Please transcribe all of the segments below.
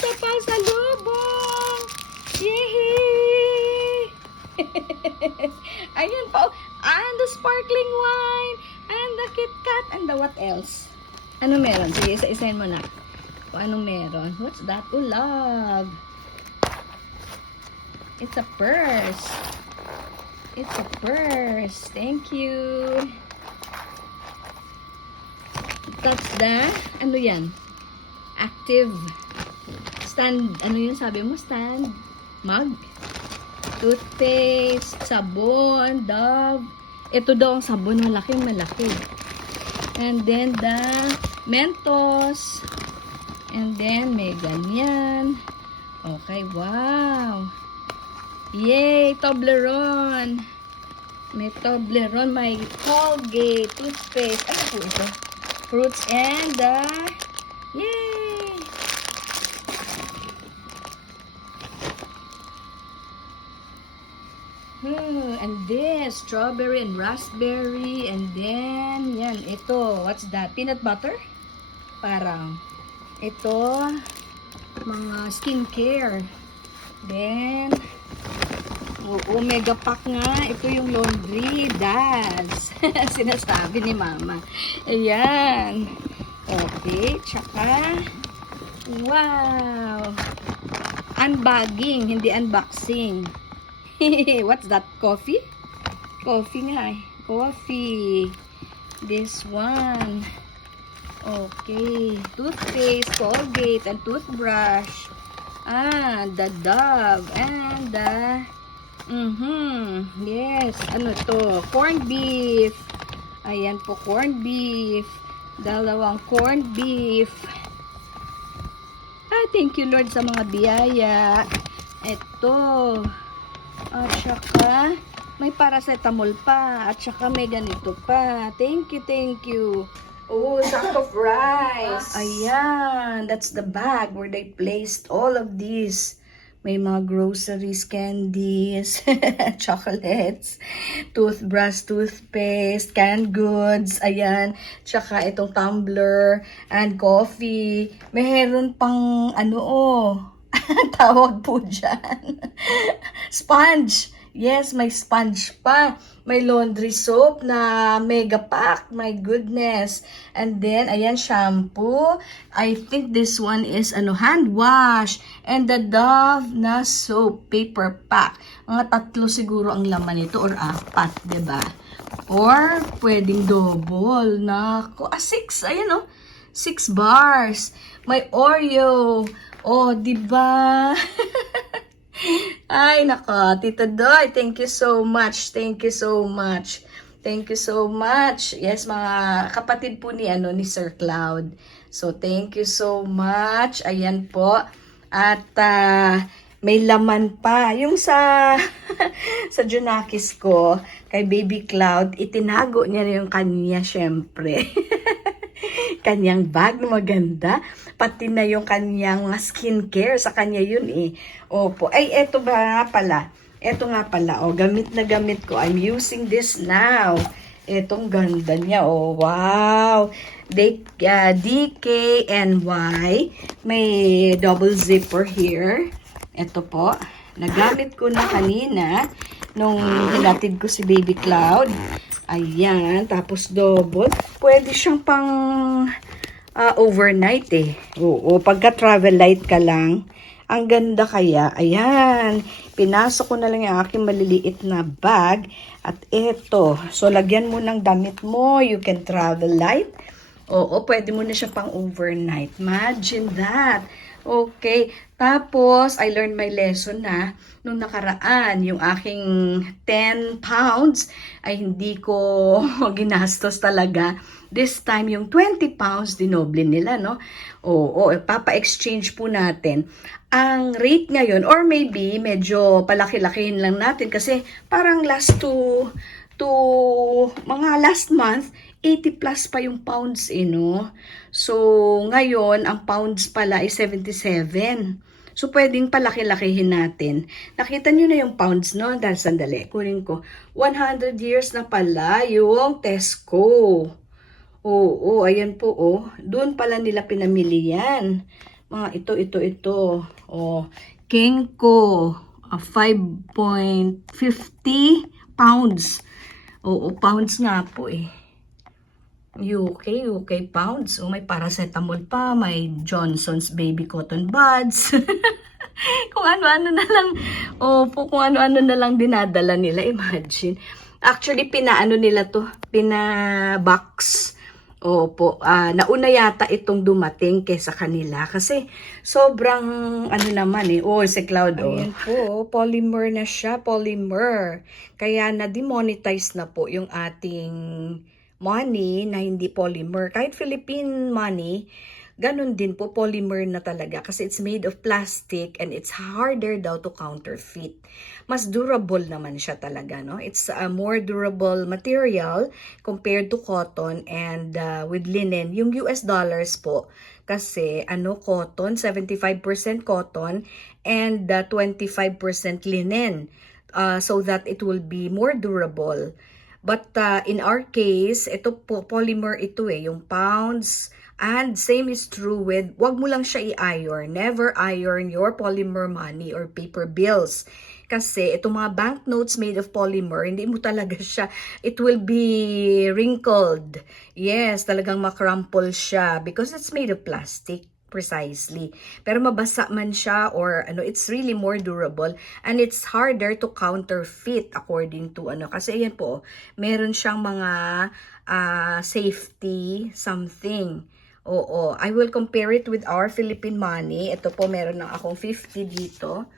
sa pasalubong! Yehey! Ayan po. And the sparkling wine. And the Kit Kat. And the what else? Ano meron? Sige, isa-isahin mo na. Kung anong meron. What's that? Oh, love. It's a purse. It's a purse. Thank you. That's the, ano yan? Active. Stand, ano yun sabi mo? Stand. Mug. Toothpaste. Sabon. Dove. Ito daw ang sabon. Malaking malaki. And then the Mentos. And then may ganyan. Okay, wow. Yay! Toblerone. May Toblerone. May Colgate. Toothpaste. Ano po ito? Fruits and the... Yay! And this, strawberry and raspberry. And then, yan, ito. What's that? Peanut butter? Parang. Ito, mga skincare. Then, Omega Pack nga. Ito yung laundry. Das. Sinasabi ni Mama. Ayan. Okay. Tsaka, wow. Unbagging. Hindi unboxing. What's that? Coffee? Coffee nga eh. Coffee. This one. Okay. Toothpaste, Colgate, and toothbrush. Ah, the Dove. And the... Yes. Ano to? Corned beef. Ayan po, corned beef. Dalawang corned beef. Ah, thank you Lord sa mga biyaya. Ito. At saka, may paracetamol pa. At saka may ganito pa. Thank you, thank you. Oh, sack of rice. Ayan. That's the bag where they placed all of these. May mga groceries, candies, chocolates, toothbrush, toothpaste, canned goods, ayan. Tsaka itong tumbler, and coffee. Meron pang, tawag po dyan. Sponge. Yes, may sponge pa. May laundry soap na mega pack. My goodness. And then, ayan, shampoo. I think this one is hand wash. And the Dove na soap paper pack. Mga 3 siguro ang laman nito or 4, diba? Or pwedeng double. Naku, 6. Ayan 6 bars. May Oreo. Oh, diba? Ay, nako, Tito Doy, thank you so much. Thank you so much. Thank you so much. Yes, mga kapatid po ni Sir Cloud. So, thank you so much. Ayan po. At may laman pa. Yung sa sa Junakis ko, kay Baby Cloud, itinago niya na yung kanya, syempre. Kanyang bag na maganda. Pati na yung kanyang skincare. Sa kanya yun eh. Opo. Ay, eto ba pala? Eto nga pala. Oh, gamit na gamit ko. I'm using this now. Etong ganda niya. Oh, wow. DKNY. May double zipper here. Eto po. Nagamit ko na kanina nung hinatid ko si Baby Cloud. Ayan. Tapos double. Pwede siyang pang overnight eh. Oo. Pagka travel light ka lang. Ang ganda kaya. Ayan. Pinasok ko na lang yung aking maliliit na bag. At eto. So, lagyan mo ng damit mo. You can travel light. Oo. Pwede mo na siya pang overnight. Imagine that. Okay. Tapos, I learned my lesson na nung nakaraan, yung aking 10 pounds ay hindi ko ginastos talaga. This time, yung 20 pounds, dinoble nila, no? Oo, papa-exchange po natin. Ang rate ngayon, or maybe, medyo palaki-lakihin lang natin kasi parang mga last month, 80 plus pa yung pounds, no? So, ngayon, ang pounds pala ay 77. So, pwedeng palaki-lakihin natin. Nakita nyo na yung pounds, no? Dahil sandali, kunin ko. 100 years na pala yung Tesco. Oo, ayan po, oh. Doon pala nila pinamili yan. Mga ito. Oh, Kenko, 5.50 pounds. Oo, pounds nga po eh. UK pounds. Oh, may paracetamol pa, may Johnson's Baby Cotton Buds. Kung ano-ano na lang, kung ano-ano na lang dinadala nila, imagine. Actually, pinaano nila to, pina-box. Opo, nauna yata itong dumating kesa kanila kasi sobrang ano naman si Cloud. Ayan po, polymer na siya, polymer. Kaya na-demonetize na po yung ating money na hindi polymer. Kahit Philippine money, ganun din po, polymer na talaga kasi it's made of plastic and it's harder daw to counterfeit. Mas durable naman siya talaga, no? It's a more durable material compared to cotton and with linen. Yung US dollars po, kasi cotton, 75% cotton and 25% linen. So that it will be more durable. But in our case, ito po, polymer ito yung pounds. And same is true with, wag mo lang siya i-iron. Never iron your polymer money or paper bills. Kasi itong mga banknotes made of polymer, hindi mo talaga siya, it will be wrinkled. Yes, talagang makrumple siya because it's made of plastic. Precisely. Pero mabasa man siya or it's really more durable and it's harder to counterfeit according to kasi yan po, meron siyang mga safety something. Oo, I will compare it with our Philippine money. Ito po, meron na akong 50 dito.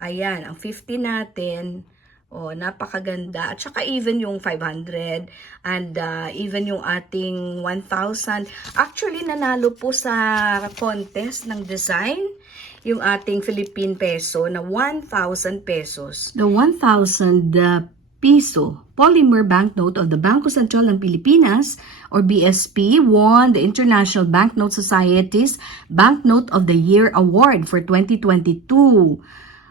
Ayan, ang 50 natin, napakaganda. At saka even yung 500 and even yung ating 1,000. Actually, nanalo po sa contest ng design yung ating Philippine peso na 1,000 pesos. The 1,000 piso polymer banknote of the Bangko Sentral ng Pilipinas or BSP won the International Banknote Society's Banknote of the Year Award for 2022.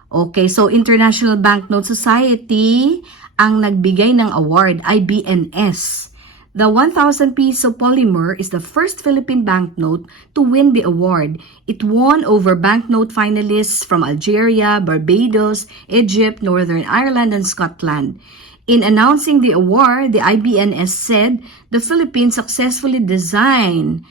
Okay, so International Banknote Society ang nagbigay ng award, IBNS. The 1,000 piso polymer is the first Philippine banknote to win the award. It won over banknote finalists from Algeria, Barbados, Egypt, Northern Ireland, and Scotland. In announcing the award, the IBNS said the Philippines successfully designed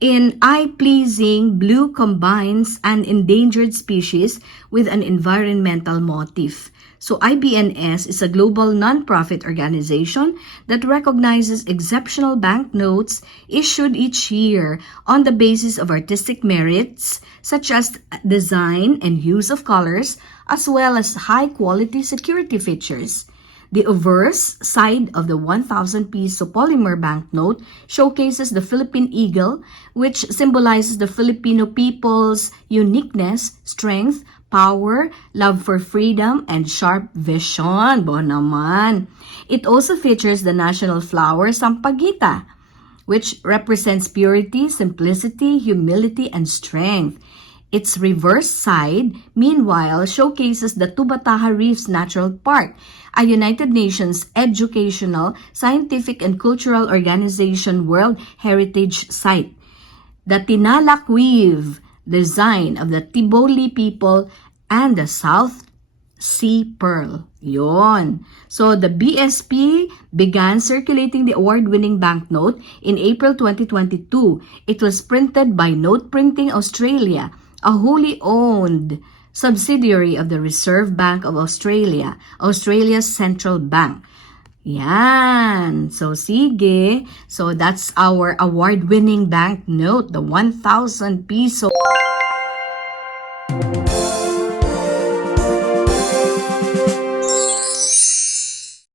in eye-pleasing blue combines an endangered species with an environmental motif. So IBNS is a global non-profit organization that recognizes exceptional banknotes issued each year on the basis of artistic merits such as design and use of colors as well as high-quality security features. The obverse side of the 1,000 piso polymer banknote showcases the Philippine eagle, which symbolizes the Filipino people's uniqueness, strength, power, love for freedom, and sharp vision. Bo naman. It also features the national flower, Sampaguita, which represents purity, simplicity, humility, and strength. Its reverse side, meanwhile, showcases the Tubataha Reefs Natural Park, a United Nations educational, scientific, and cultural organization World Heritage Site. The Tinalak Weave design of the Tiboli people and the South Sea Pearl. Yon. So the BSP began circulating the award-winning banknote in April 2022. It was printed by Note Printing Australia, a wholly owned subsidiary of the Reserve Bank of Australia, Australia's central bank. Yan. So, sige. So, that's our award-winning banknote, the 1,000 piso.